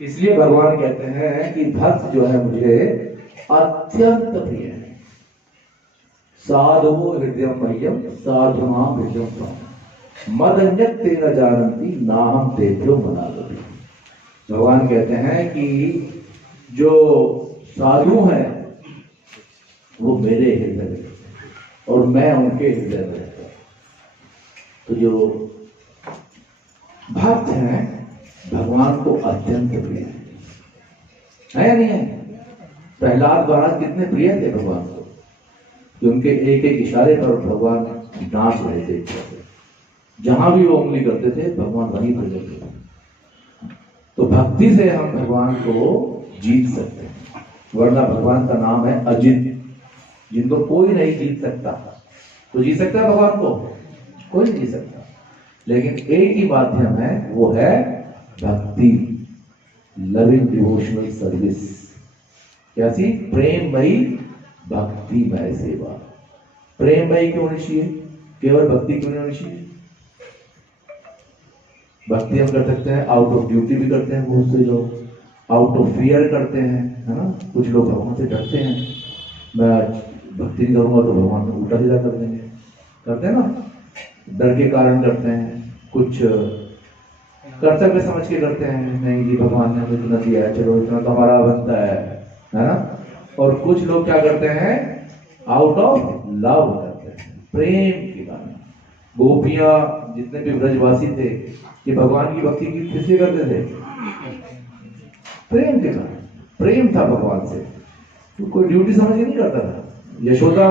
इसलिए भगवान कहते हैं कि भक्त जो है मुझे अत्यंत प्रिय है। साधुवो हृदय मह्यम साधुना हृदय मदन्यत तेन जानन्ति नाहं तेभ्यो मनागपि। भगवान कहते हैं कि जो साधु हैं वो मेरे हृदय में और मैं उनके हृदय में रहता हूं। तो जो भक्त हैं भगवान को अत्यंत प्रिय है या नहीं है? प्रहलाद महाराज कितने प्रिय थे भगवान को कि उनके एक एक इशारे पर भगवान नाच रहे थे। जहां भी वो उंगली करते थे भगवान वहीं प्रकट थे। तो भक्ति से हम भगवान को जीत सकते हैं, वरना भगवान का नाम है अजित, जिनको कोई नहीं जीत सकता। तो जीत सकता है भगवान को? कोई नहीं जीत सकता। लेकिन एक ही माध्यम है, वो है भक्ति, लविंग डिवोशनल सर्विस। कैसी? प्रेममयी भक्तिमय सेवा। प्रेममयी क्यों होनी चाहिए? केवल भक्ति क्यों नहीं होनी चाहिए? भक्ति हम कर सकते हैं आउट ऑफ ड्यूटी भी करते हैं, बहुत से लोग आउट ऑफ फियर करते हैं, है ना। कुछ लोग भगवान से डरते हैं, मैं भक्ति नहीं करूंगा तो भगवान उल्टा सीधा कर देंगे, करते हैं ना, डर के कारण करते हैं। कुछ कर्तव्य समझ के करते हैं, नहीं जी भगवान ने हमें इतना दिया है, चलो इतना तो हमारा बनता है ना। और कुछ लोग क्या करते हैं? आउट ऑफ लव करते हैं, प्रेम के कारण। गोपियां जितने भी ब्रजवासी थे कि भगवान की भक्ति की किससे करते थे? प्रेम के कारण। प्रेम था भगवान से, तो कोई ड्यूटी समझ के नहीं करता था। यशोदा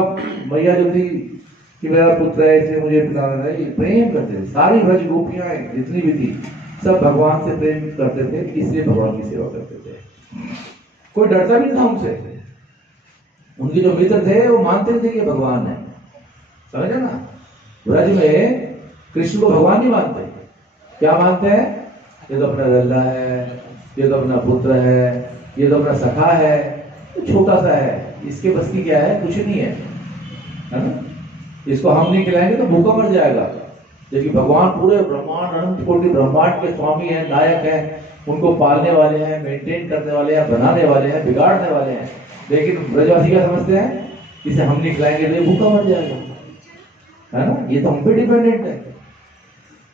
मैया जो थी कि मेरा पुत्र है इसलिए मुझे पिलाना है, ये प्रेम करते थे। सारी ब्रज गोपियां जितनी भी थी सब भगवान से प्रेम करते थे, इसलिए भगवान की सेवा करते थे। कोई डरता भी था उनसे। उनके जो मित्र थे वो मानते थे कि भगवान है, समझे ना। ब्रज में कृष्ण को भगवान नहीं मानते, क्या मानते हैं? ये तो अपना लल्ला है, ये तो अपना पुत्र है, ये तो अपना सखा है, तो छोटा सा है, इसके बस की क्या है? कुछ नहीं है ना। इसको हम नहीं खिलाएंगे तो भूखा मर जाएगा। जबकि भगवान पूरे ब्रह्मांड अनंत कोटि ब्रह्मांड के स्वामी हैं, नायक हैं, उनको पालने वाले हैं, मेंटेन करने वाले हैं, बनाने वाले हैं, बिगाड़ने वाले हैं। लेकिन ब्रजवासी क्या समझते हैं? इसे हम नहीं खिलाएंगे तो ये भूखा मर जाएगा, है ना। ये तो हम पे डिपेंडेंट है।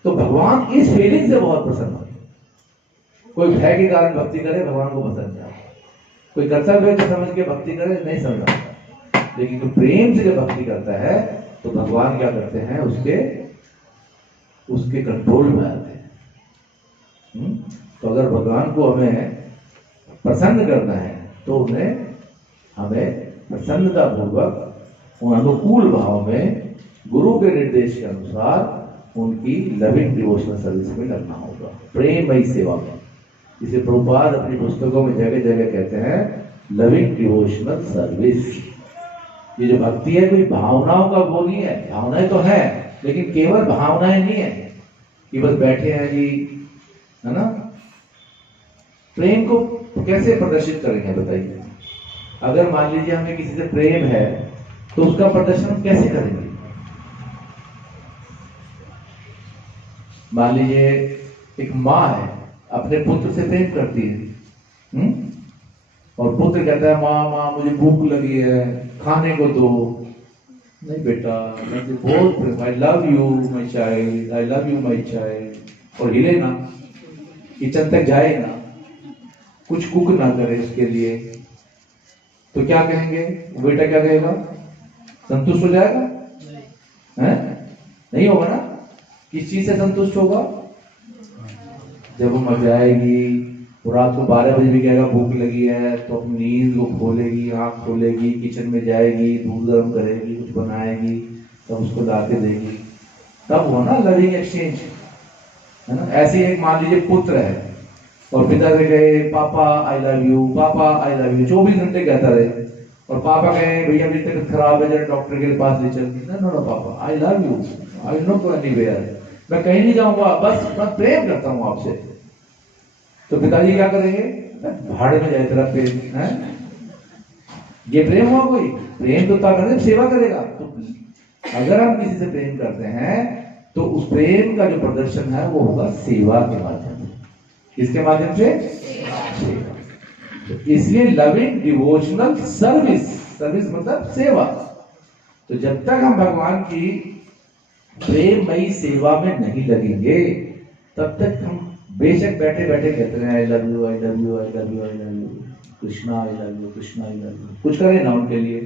तो भगवान इस फीलिंग से बहुत प्रसन्न होते। कोई भय के कारण भक्ति करे, भगवान को पसंद नहीं आता। कोई कर्तव्य को समझ के भक्ति करे, नहीं समझ आता। लेकिन जो प्रेम से जब भक्ति करता है तो भगवान क्या करते हैं? उसके कंट्रोल में आते हैं। तो अगर भगवान को हमें प्रसन्न करना है तो उन्हें हमें प्रसन्नता पूर्वक उन अनुकूल भाव में गुरु के निर्देश के अनुसार उनकी लविंग डिवोशनल सर्विस में लगना होगा, प्रेममयी सेवा में। इसे प्रभुपाद अपनी पुस्तकों में जगह जगह कहते हैं लविंग डिवोशनल सर्विस। ये जो भक्ति है कोई भावनाओं का वो नहीं है, भावनाएं तो है लेकिन केवल भावनाएं नहीं है कि बस बैठे हैं जी, है ना। प्रेम को कैसे प्रदर्शित करेंगे बताइए? अगर मान लीजिए हमें किसी से प्रेम है तो उसका प्रदर्शन कैसे करेंगे? मान लीजिए एक माँ है, अपने पुत्र से प्रेम करती है, और पुत्र कहता है माँ माँ मुझे भूख लगी है, खाने को दो। नहीं बेटा, मैं बहुत प्रेम, I love you my child, I love you my child. और हिले ना, किचन तक जाए ना, कुछ कुक ना करे उसके लिए, तो क्या कहेंगे? बेटा क्या कहेगा? संतुष्ट हो जाएगा? हैं? नहीं होगा ना। किस चीज से संतुष्ट होगा? जब वो मर जाएगी, रात को 12 बजे भी कहेगा भूख लगी है, तो अपनी नींद को खोलेगी, आंख खोलेगी, किचन में जाएगी, दूध गर्म करेगी, कुछ बनाएगी, तब उसको ला के देगी, तब हो ना लविंग एक्सचेंज, है ना। ऐसे एक मान लीजिए पुत्र है और पिता से कहे पापा आई लव यू, पापा आई लव यू, 24 घंटे कहता रहे, और पापा कहे भैया मेरी तबीयत खराब है, जरा डॉक्टर के पास ले चल। नो पापा आई love you, I not go anywhere, मैं कहीं नहीं जाऊंगा, बस मैं प्रेम करता हूं आपसे। तो पिताजी क्या करेंगे? भाड़ में जाए तेरा प्रेम है, ये प्रेम हुआ? कोई प्रेम तो करने सेवा करेगा। तो अगर हम किसी से प्रेम करते हैं तो उस प्रेम का जो प्रदर्शन है वो होगा सेवा के माध्यम से। किसके माध्यम से? तो इसलिए लविंग डिवोशनल सर्विस, सर्विस मतलब सेवा। तो जब तक हम भगवान की प्रेममयी सेवा में नहीं लगेंगे तब तक हम बेशक बैठे बैठे कहते रहे आई love you, I love you, I love you, I love you, Krishna I love you, Krishna I love you, कुछ करें ना उनके लिए,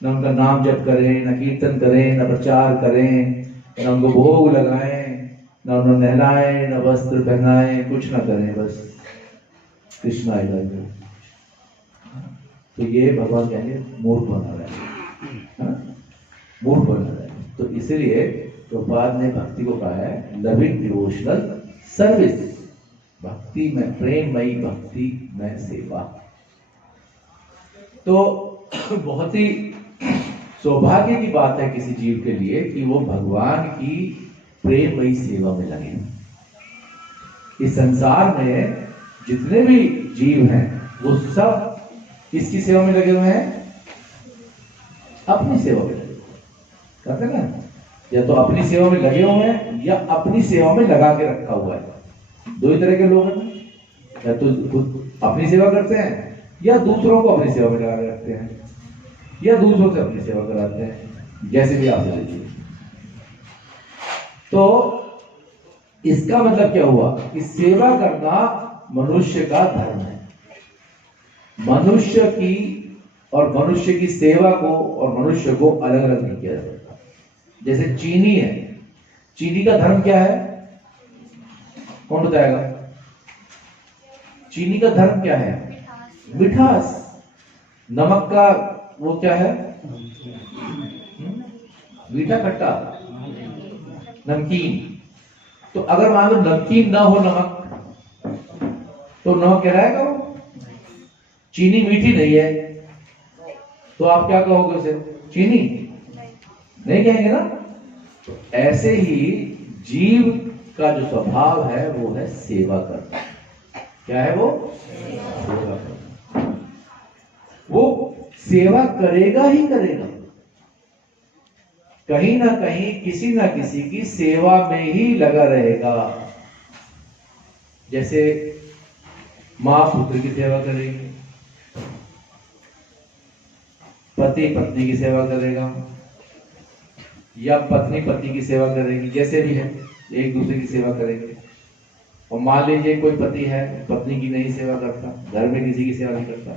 ना उनका नाम जप करें, ना कीर्तन करें, ना प्रचार करें, ना उनको भोग लगाएं, ना उन्हें नहलाएं, ना वस्त्र पहनाएं, कुछ ना करें, बस कृष्णा आई लव यू। तो ये भगवान कहेंगे मूर्ख बना रहा है, मूर्ख बना रहा है। तो इसलिए प्रभुपाद ने भक्ति को कहा है लविंग डिवोशनल सर्विस, भक्ति में प्रेममयी भक्ति में सेवा। तो बहुत ही सौभाग्य की बात है किसी जीव के लिए कि वो भगवान की प्रेममयी सेवा में लगे। इस संसार में जितने भी जीव हैं वो सब किसकी सेवा में लगे हुए हैं? अपनी सेवा में लगे कहते हैं ना, या तो अपनी सेवा में लगे हुए हैं या अपनी सेवा में लगा के रखा हुआ है। दो ही तरह के लोग हैं, या तो खुद अपनी सेवा करते हैं या दूसरों को अपनी सेवा में लगा के रखते हैं या दूसरों से अपनी सेवा कराते हैं, जैसे भी आप लीजिए। तो इसका मतलब क्या हुआ कि सेवा करना मनुष्य का धर्म है। मनुष्य की और मनुष्य की सेवा को और मनुष्य को अलग अलग नहीं किया जा सकता। जैसे चीनी है, चीनी का धर्म क्या है? कौन बताएगा? चीनी का धर्म क्या है? मिठास। नमक का वो क्या है? मीठा खट्टा नमकीन। तो अगर मान लो नमकीन ना हो नमक, तो नमक क्या रहेगा? वो चीनी मीठी नहीं है तो आप क्या कहोगे उसे? चीनी नहीं कहेंगे ना। तो ऐसे ही जीव का जो स्वभाव है वो है सेवा करना। क्या है वो? सेवा करना। वो सेवा करेगा ही करेगा, कहीं ना कहीं किसी ना किसी की सेवा में ही लगा रहेगा। जैसे मां पुत्र की सेवा करेगी, पति पत्नी की सेवा करेगा, या पत्नी पति की सेवा करेगी, जैसे भी है एक दूसरे की सेवा करेंगे। और मान लीजिए कोई पति है पत्नी की नहीं सेवा करता, घर में किसी की सेवा नहीं करता,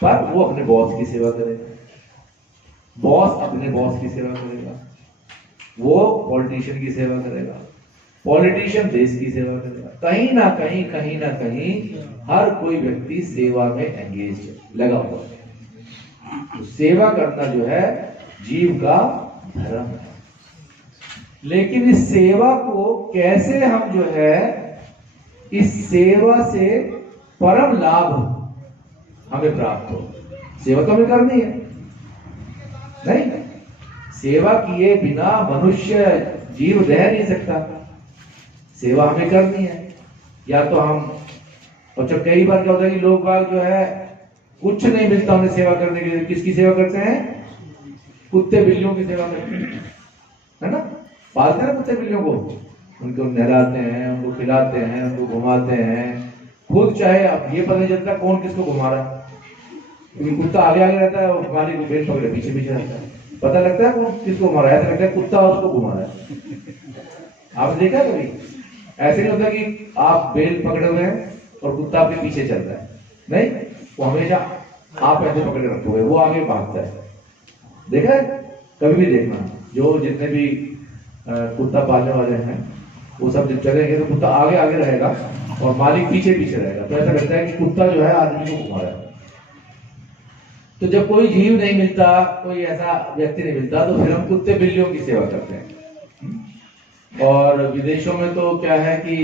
पर वो अपने बॉस की सेवा करेगा, बॉस अपने बॉस की सेवा करेगा, वो पॉलिटिशियन की सेवा करेगा, पॉलिटिशियन देश की सेवा करेगा। कहीं ना कहीं हर कोई व्यक्ति सेवा में एंगेज है, लगा हुआ है। तो सेवा करना जो है जीव का धर्म है। लेकिन इस सेवा को कैसे हम जो है, इस सेवा से परम लाभ हमें प्राप्त हो। सेवा तो हमें करनी है, नहीं? सेवा किए बिना मनुष्य जीव रह नहीं सकता। सेवा हमें करनी है। या तो हम, और जब कई बार क्या होता है कि लोग बाग जो है कुछ नहीं मिलता उन्हें सेवा करने के लिए, किसकी सेवा करते हैं? कुत्ते बिल्लियों की सेवा करते हैं, है ना? पालते हैं कुत्ते बिल्लियों को, उनको नहलाते हैं, उनको खिलाते हैं, उनको घुमाते हैं। खुद चाहे अब ये पता नहीं चलता कौन किसको घुमा रहा है, क्योंकि कुत्ता आगे आगे रहता है और मालिक को बेल पकड़े पीछे पीछे रहता है। पता लगता है कौन किसको घुमा रहा है, ऐसा लगता है कुत्ता उसको घुमा रहा है। आपने देखा कभी? ऐसे नहीं होता कि आप बेल पकड़े हुए हैं और कुत्ता आपके पीछे चल रहा है, नहीं, वो हमेशा आप ऐसे पकड़े रखोगे, वो आगे भागता है। देखा है? कभी भी देखना, जो जितने भी कुत्ता पालने वाले हैं वो सब जब चलेंगे तो कुत्ता आगे आगे रहेगा और मालिक पीछे पीछे रहेगा। तो ऐसा लगता है कि कुत्ता जो है आदमी को घुमा रहा है। तो जब कोई जीव नहीं मिलता, कोई ऐसा व्यक्ति नहीं मिलता, तो फिर हम कुत्ते बिल्लियों की सेवा करते हैं। और विदेशों में तो क्या है कि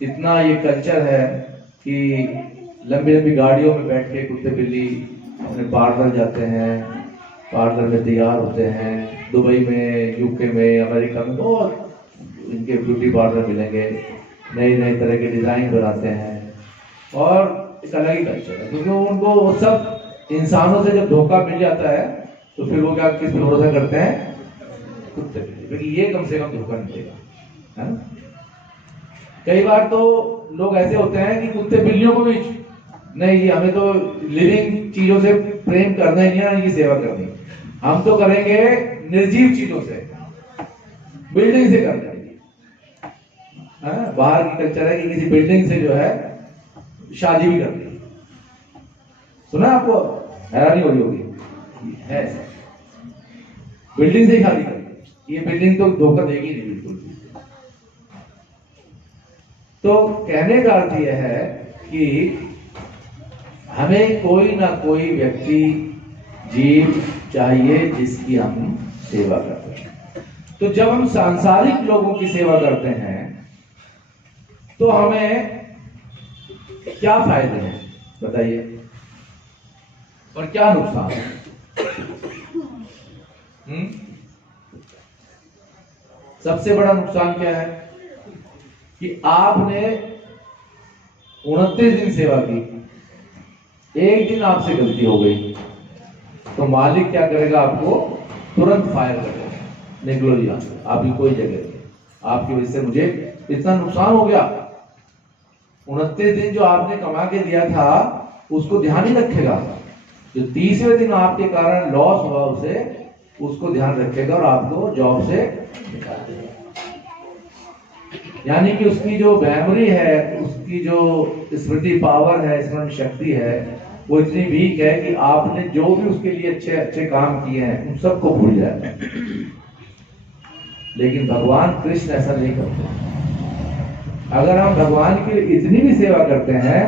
इतना ये कल्चर है कि लंबी लंबी गाड़ियों में बैठ के कुत्ते बिल्ली अपने पार्लर जाते हैं, पार्लर में तैयार होते हैं। दुबई में, यूके में, अमेरिका में बहुत इनके ब्यूटी पार्लर मिलेंगे, नई नई तरह के डिजाइन बनाते हैं और एक अलग ही कल्चर है। क्योंकि उनको वो सब इंसानों से जब धोखा मिल जाता है तो फिर वो क्या किस पे भरोसा करते हैं? कुत्ते पे, क्योंकि ये कम से कम धोखा नहीं देगा, है ना? कई बार तो लोग ऐसे होते हैं कि कुत्ते बिल्लियों को भी नहीं जी, हमें तो लिविंग चीजों से प्रेम करना ही नहीं है, इनकी सेवा करनी। हम तो करेंगे निर्जीव चीजों से, बिल्डिंग से करना है। बाहर की कल्चर है कि किसी बिल्डिंग से जो है शादी भी करनी है। सुना आपको? हैरानी हो रही होगी, है बिल्डिंग से शादी करनी। ये बिल्डिंग तो धोखा देगी नहीं बिल्कुल। तो कहने का अर्थ यह है कि हमें कोई ना कोई व्यक्ति, जीव चाहिए जिसकी हम सेवा करते हैं। तो जब हम सांसारिक लोगों की सेवा करते हैं तो हमें क्या फायदे हैं बताइए, और क्या नुकसान है? सबसे बड़ा नुकसान क्या है कि आपने 29 दिन सेवा की, एक दिन आपसे गलती हो गई तो मालिक क्या करेगा? आपको तुरंत फायर करेगा, निकलो जी, आपकी कोई जगह नहीं, आपकी वजह से मुझे इतना नुकसान हो गया। 29 दिन जो आपने कमा के दिया था उसको ध्यान ही रखेगा, जो 30वें दिन आपके कारण लॉस हुआ उसे, उसको ध्यान रखेगा और आपको जॉब से निकाल देगा। यानी कि उसकी जो मेमोरी है, उसकी जो स्मृति पावर है, स्मरण शक्ति है, वो इतनी वीक है कि आपने जो भी उसके लिए अच्छे अच्छे काम किए हैं उन सबको भूल जाए। लेकिन भगवान कृष्ण ऐसा नहीं करते। अगर हम भगवान की इतनी भी सेवा करते हैं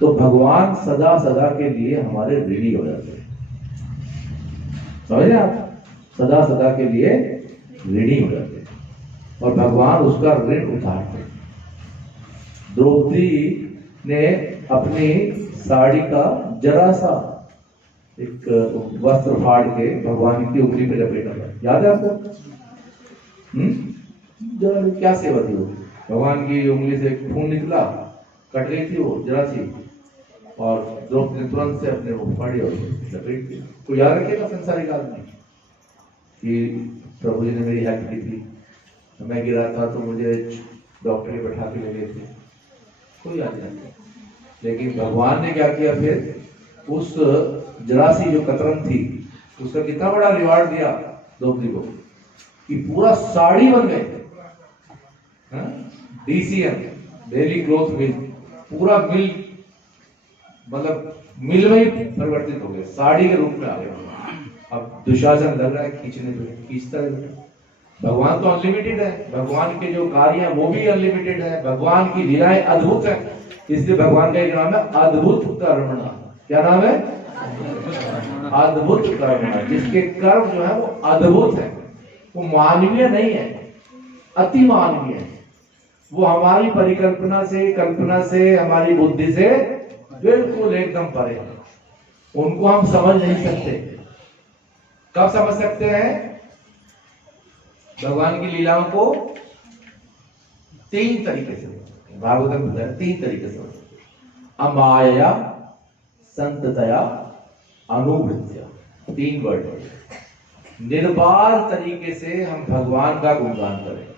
तो भगवान सदा सदा के लिए हमारे ऋणी हो जाते हैं। समझे आप? सदा सदा के लिए ऋणी हो जाते हैं और भगवान उसका ऋण उतारते हैं। द्रौपदी ने अपनी साड़ी का जरा सा एक वस्त्र फाड़ के भगवान की उंगली पे लपेटा था, याद है आपको? क्या सेवा थी वो? भगवान की उंगली से खून निकला, कट गई थी वो जरा सी, और द्रौपदी ने तुरंत से अपने वो फाड़ी और लपेट दी। कोई याद रखेगा संसारिक आदमी कि प्रभु जी ने मेरी हेल्प की थी, मैं गिरा था तो मुझे डॉक्टर के बैठा के ले गए थे, कोई याद नहीं। लेकिन भगवान ने क्या किया फिर? उस जरा सी जो कतरन थी उसका कितना बड़ा रिवार्ड दिया द्रौपदी को कि पूरा साड़ी बन गए। DCM, डेली क्लॉथ मिल, पूरा मिल, मतलब मिल में ही परिवर्तित हो गए, साड़ी के रूप में आ गए। अब दुशासन लग रहा है खींचने पे, खींचता है। भगवान तो अनलिमिटेड है, भगवान के जो कार्य है वो भी अनलिमिटेड है, भगवान की लीलाएं अद्भुत है। इसलिए भगवान का एक नाम है अद्भुत कर्मणा। क्या नाम है? अद्भुत कर्मणा। जिसके कर्म जो है वो अद्भुत है, वो मानवीय नहीं है, अति मानवीय है। वो हमारी परिकल्पना से, कल्पना से, हमारी बुद्धि से बिल्कुल एकदम परे है। उनको हम समझ नहीं सकते। कब समझ सकते हैं भगवान की लीलाओं को? 3 तरीके से, भागवत में बताया 3 तरीके से। अमाया, संततया, अनुभृत्या, 3 वर्ड। निर्बाध तरीके से हम भगवान का गुणगान करें।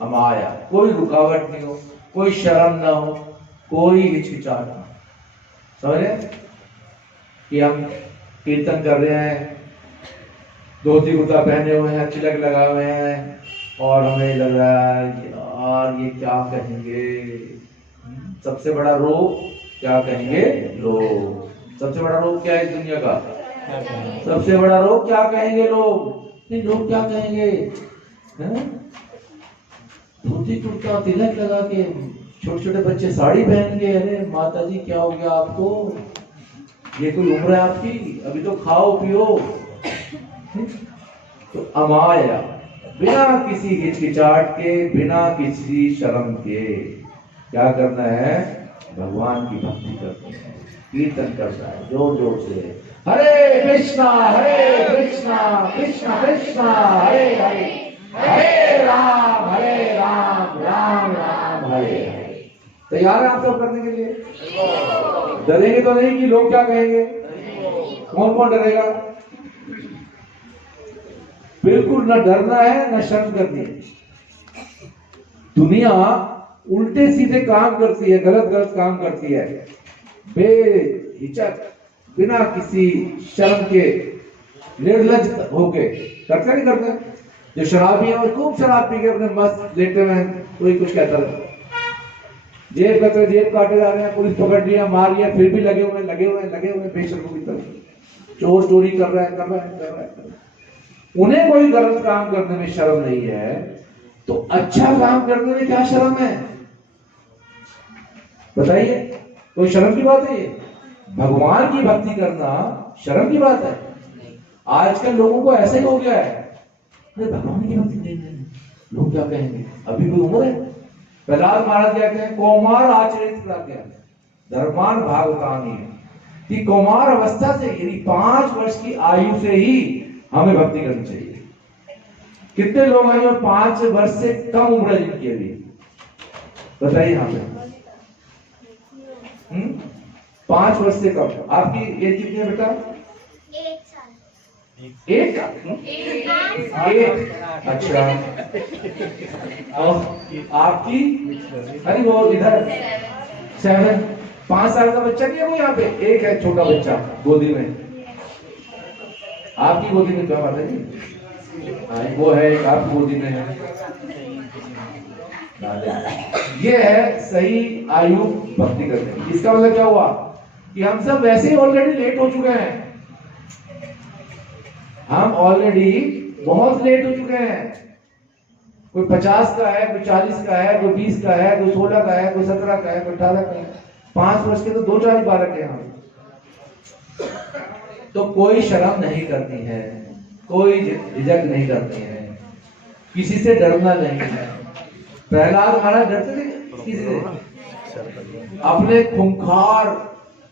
अमाया, कोई रुकावट नहीं हो, कोई शर्म ना हो, कोई हिचकिचाहट ना। समझे कि हम कीर्तन कर रहे हैं, धोती कुर्ता पहने हुए हैं, तिलक लगाए हुए हैं, और हमें लग रहा है यार ये क्या कहेंगे। सबसे बड़ा रोग क्या कहेंगे लोग? सबसे बड़ा रोग क्या है इस दुनिया का? सबसे बड़ा रोग क्या कहेंगे लोग? नहीं, लोग क्या कहेंगे? धोती कुर्ता तिलक लगा के, छोटे छोटे बच्चे साड़ी पहन के, अरे माता जी क्या हो गया आपको? ये कोई उम्र है आपकी? अभी तो खाओ पियो। तो अमाया, बिना किसी हिचकिचाहट के, बिना किसी शर्म के क्या करना है? भगवान की भक्ति करनी है, कीर्तन करना है जोर जोर से। हरे कृष्णा कृष्णा कृष्णा हरे हरे, हरे राम राम राम हरे हरे। तैयार है आप सब करने के लिए? डरेंगे तो नहीं कि लोग क्या कहेंगे? कौन कौन डरेगा? बिल्कुल न डरना है, न शर्म करनी है। दुनिया उल्टे सीधे काम करती है, गलत गलत काम करती है, बेहिचक बिना किसी शर्म के निर्लज होके करते नहीं करते। जो शराबी है वो खूब शराब पी के अपने मस्त लेटे हुए हैं, कोई कुछ कहता है, जेब कहते जेब काटे जा रहे हैं, पुलिस पकड़ लिया मार लिया, फिर भी लगे हुए बेशर्मों की तरह, चोर चोरी कर रहा है। उन्हें कोई गलत काम करने में शर्म नहीं है, तो अच्छा काम करने में क्या शर्म है? बताइए, कोई शर्म की बात है ये? भगवान की भक्ति करना शर्म की बात है? आजकल लोगों को ऐसे ही हो गया है, अरे भगवान की भक्ति नहीं है, लोग क्या कहेंगे, अभी कोई उम्र है। प्रहलाद महाराज कहते हैं कौमार आचरित प्रज्ञा धर्मान भागवतानी, कि कौमार अवस्था से यानी 5 वर्ष की आयु से ही हमें भक्ति करनी चाहिए। कितने लोग हैं जो 5 वर्ष से कम उम्र है जिनकी अभी, बताइए यहाँ पे। 5 वर्ष से कम। आपकी एज कितनी है बेटा? 1 साल। एक अच्छा, और आपकी? अरे वो इधर 7। 5 साल का बच्चा नहीं है वो यहाँ पे, एक है छोटा बच्चा गोदी में। आपकी गोदी में क्या बात है जी? वो है एक आपकी गोदी में है। ये है सही आयु भक्ति करने की। इसका मतलब क्या हुआ कि हम सब वैसे ही ऑलरेडी लेट हो चुके हैं। हम ऑलरेडी बहुत लेट हो चुके हैं। कोई 50 का है, कोई 40 का है, कोई 20 का है, कोई 16 का है, कोई 17 का है, कोई 18 का है। 5 वर्ष के तो 2-4 बालक हैं हम। तो कोई शर्म नहीं करती है, कोई झिझक नहीं करती है, किसी से डरना नहीं है। प्रहलाद महाराज डरते थे किसी से? अपने खूंखार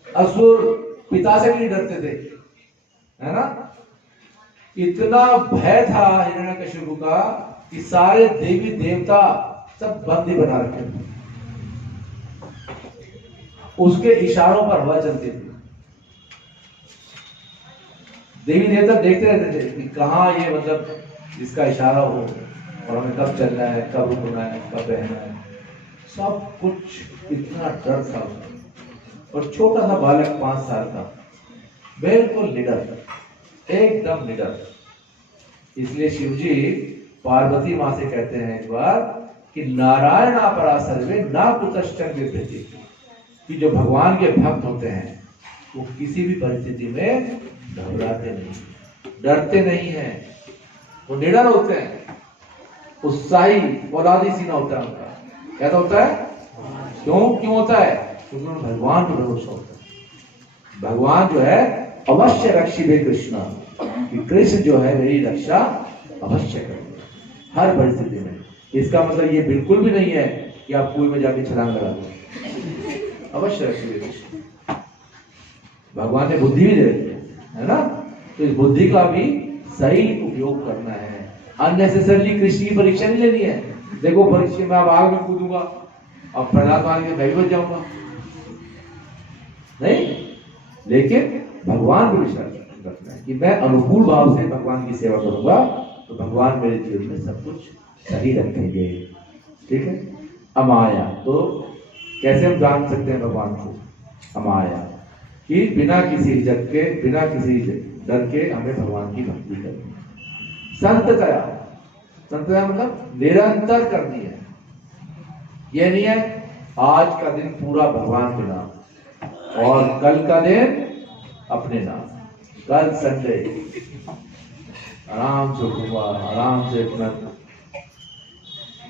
असुर पिता से भी नहीं डरते थे, है ना? इतना भय था हिरण्यकशिपु का कि सारे देवी देवता सब बंदी बना रखे थे। उसके इशारों पर हवा चलती थी। देवी देवता देखते रहते थे कि कहाँ ये मतलब इसका इशारा हो और हमें कब चलना है, कब रुकना है, कब रहना है, सब कुछ। इतना डर था। और छोटा सा बालक 5 साल का, बिल्कुल निडर, एकदम निडर। इसलिए शिवजी पार्वती माँ से कहते हैं एक बार कि नारायण अपरा सर्वे ना कुतश्चन विभ्रति, कि जो भगवान के भक्त होते हैं वो किसी भी परिस्थिति में घबराते नहीं, डरते नहीं हैं, वो निडर होते हैं, उत्साही औलादी सीना होता है उनका। कैसा होता है? क्यों होता है? क्योंकि उन्हें भगवान पर भरोसा होता है। भगवान जो है अवश्य रक्षिबे कृष्ण, कि कृष्ण जो है मेरी रक्षा अवश्य करेंगे हर परिस्थिति में। इसका मतलब ये बिल्कुल भी नहीं है कि आप कुएं में जाके छलांग लगा दो। अवश्य रक्षिबे कृष्ण। भगवान ने बुद्धि भी दे रखी है ना, तो इस बुद्धि का भी सही उपयोग करना है। अननेसेसरली कृष्ण की परीक्षा नहीं लेनी है। देखो परीक्षा में अब आग में कूदूंगा, अब प्रहलाद मान के मैं भी बच जाऊंगा, नहीं। लेकिन भगवान पर विश्वास रखना है कि मैं अनुकूल भाव से भगवान की सेवा करूंगा तो भगवान मेरे जीवन में सब कुछ सही रखेंगे। ठीक है। अमाया, तो कैसे हम जान सकते हैं भगवान को? अमाया, कि बिना किसी हिचक के, बिना किसी डर के हमें भगवान की भक्ति करनी है। संततया, संततया मतलब निरंतर करनी है। यह नहीं है आज का दिन पूरा भगवान के नाम और कल का दिन अपने नाम। कल संडे आराम से उठूंगा, आराम से अपना,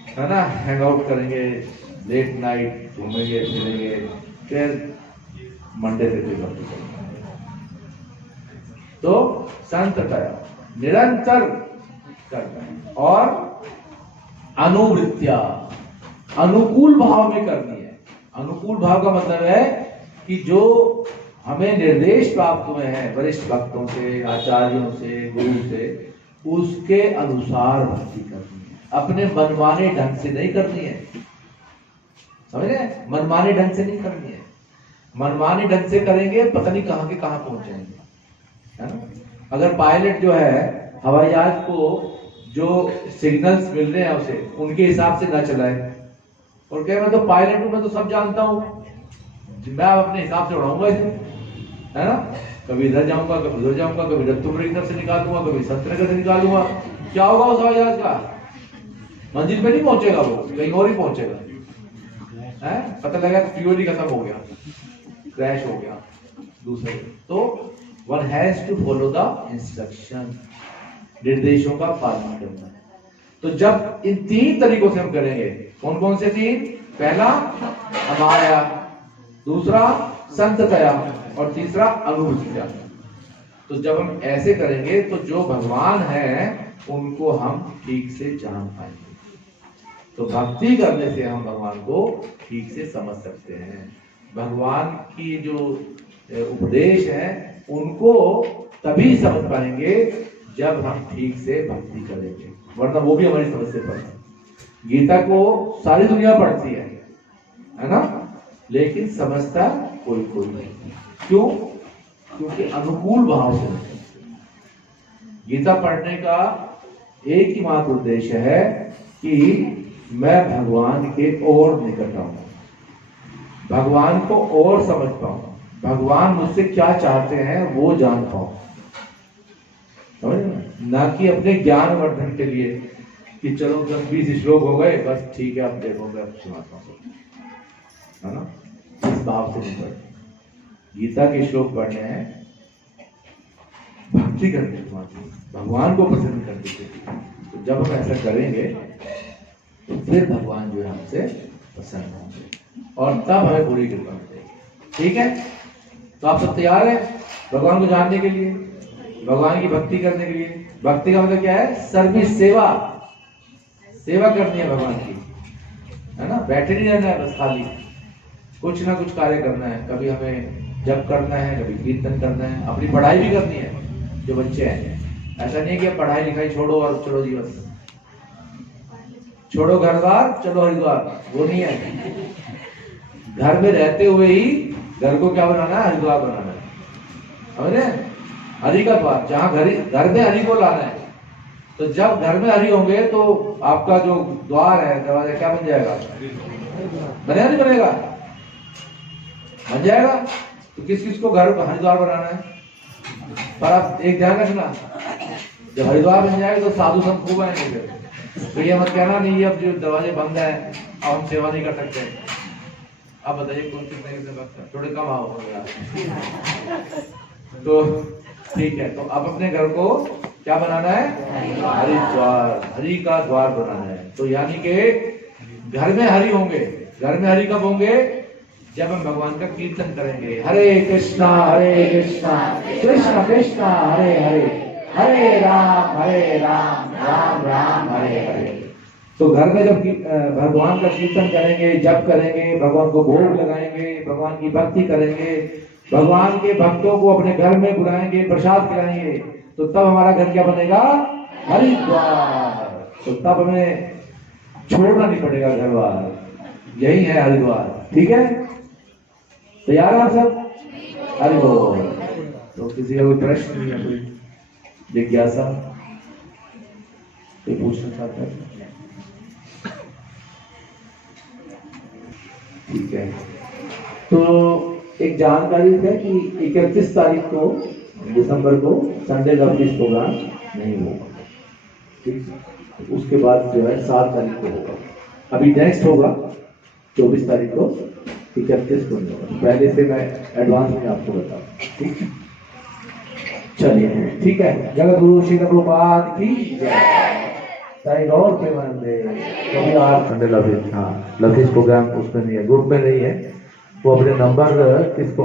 है ना, हैंग आउट करेंगे, लेट नाइट घूमेंगे फिरेंगे, फिर मंडे से फिर भक्ति करेंगे। तो संततया निरंतर करना है और अनुवृत्तिया, अनुकूल भाव में करनी है। अनुकूल भाव का मतलब है कि जो हमें निर्देश प्राप्त हुए हैं वरिष्ठ भक्तों से, आचार्यों से, गुरु से, उसके अनुसार भक्ति करनी है। अपने मनमाने ढंग से नहीं करनी है, समझ रहे? मनमाने ढंग से नहीं करनी है। मनमाने ढंग से करेंगे पता नहीं कहां के कहां पहुंच जाएंगे, है ना। अगर पायलट जो है हवाई जहाज को जो सिग्नल्स मिल रहे हैं उसे उनके हिसाब से ना चलाए और कहे मैं तो पायलट हूं, मैं तो सब जानता हूं, मैं अपने हिसाब से उड़ाऊंगा इसे, है ना। कभी इधर जाऊंगा, कभी उधर जाऊंगा, कभी रत्तुपुरी की तरफ से निकालूंगा, कभी संतनगर से निकालूंगा। क्या होगा उस हवाई जहाज का? मंजिल पे नहीं पहुंचेगा, वो कहीं और ही पहुंचेगा, है। पता लगा फ्यूल ही खत्म हो गया, क्रैश हो गया दूसरे। तो one has to follow the instruction, निर्देशों का पालन करना है। तो जब इन 3 तरीकों से हम करेंगे, कौन कौन से 3? पहला अमाया, दूसरा संततया और तीसरा अनुभूतिया। तो जब हम ऐसे करेंगे तो जो भगवान है उनको हम ठीक से जान पाएंगे। तो भक्ति करने से हम भगवान को ठीक से समझ सकते हैं। भगवान की जो उपदेश है उनको तभी समझ पाएंगे जब हम ठीक से भक्ति करेंगे, वरना वो भी हमारी समझ से पढ़ता। गीता को सारी दुनिया पढ़ती है ना, लेकिन समझता कोई कोई नहीं। क्यों? क्योंकि अनुकूल भाव से नहीं। गीता पढ़ने का एक ही मात्र उद्देश्य है कि मैं भगवान के और निकट आऊं, भगवान को और समझ पाऊं, भगवान मुझसे क्या चाहते हैं वो जान पाऊं, ना कि अपने ज्ञान वर्धन के लिए कि चलो 10-20 श्लोक हो गए बस ठीक है, अब देखोगे अब सुनाता हूं, है ना। इस भाव से नहीं पढ़ते। गीता के श्लोक पढ़ने हैं भक्ति करने के लिए, भगवान को पसंद करने के लिए। तो जब हम ऐसा करेंगे तो फिर भगवान जो है हमसे पसंद होंगे और तब हमें पूरी कृपा मिलेगी। ठीक है, तो आप सब तैयार हैं भगवान को जानने के लिए, भगवान की भक्ति करने के लिए? भक्ति का मतलब क्या है? सर्विस, सेवा, सेवा करनी है भगवान की, है ना। बैठे नहीं रहना है बस, खाली कुछ ना कुछ कार्य करना है। कभी हमें जप करना है, कभी कीर्तन करना है, अपनी पढ़ाई भी करनी है। जो बच्चे हैं, ऐसा नहीं है कि पढ़ाई लिखाई छोड़ो और चलो जी बस, छोड़ो घर बार चलो हरिद्वार, वो नहीं है। घर में रहते हुए ही घर को क्या बनाना है? हरिद्वार बनाना है, समझे? हरि का द्वार, जहां घर में हरि को लाना है। तो जब घर में हरि होंगे तो आपका जो द्वार है, दरवाजा क्या बन जाएगा? बनेगा नहीं बनेगा? बन जाएगा। तो किस किस को घर हरिद्वार बनाना है? पर आप एक ध्यान रखना, जब हरिद्वार बन जाएगा तो साधु संत खूब आएंगे। तो ये मत कहना नहीं अब जो दरवाजे बंद है अब हम सेवा नहीं कर सकते। आप बताइए कौन कितने थोड़े कम आओ तो ठीक है। तो अब अपने घर को क्या बनाना है? हरिद्वार, हरि का द्वार बनाना है। तो यानी कि घर में हरि होंगे। घर में हरि कब होंगे? जब हम भगवान का कीर्तन करेंगे। हरे कृष्णा कृष्ण कृष्ण हरे हरे, हरे राम राम राम हरे हरे। तो घर में जब भगवान का कीर्तन करेंगे, जप करेंगे, भगवान को भोग लगाएंगे, भगवान की भक्ति करेंगे, भगवान के भक्तों को अपने घर में बुलाएंगे, प्रसाद खिलाएंगे, तो तब हमारा घर क्या बनेगा? हरिद्वार। तो तब हमें छोड़ना नहीं पड़ेगा घर बार, यही है हरिद्वार। ठीक है, तैयार है आप सब? हरिद्वार। तो किसी का कोई प्रश्न नहीं है, कोई जिज्ञासा, कोई पूछना चाहता है? ठीक है, तो एक जानकारी है कि 31 तारीख को दिसंबर को संडे का ऑफिस प्रोग्राम नहीं होगा। ठीक, उसके बाद जो है 7 तारीख को होगा। अभी नेक्स्ट होगा 24 तारीख को, 31 को नहीं होगा। पहले से मैं एडवांस में आपको बताऊँ। ठीक, चलिए ठीक है। जगत गुरु श्री प्रभुपाद की जय। और कभी आप संडे लविश, हाँ लविश प्रोग्राम उसमें नहीं है, ग्रुप में नहीं है। वो अपने नंबर किसको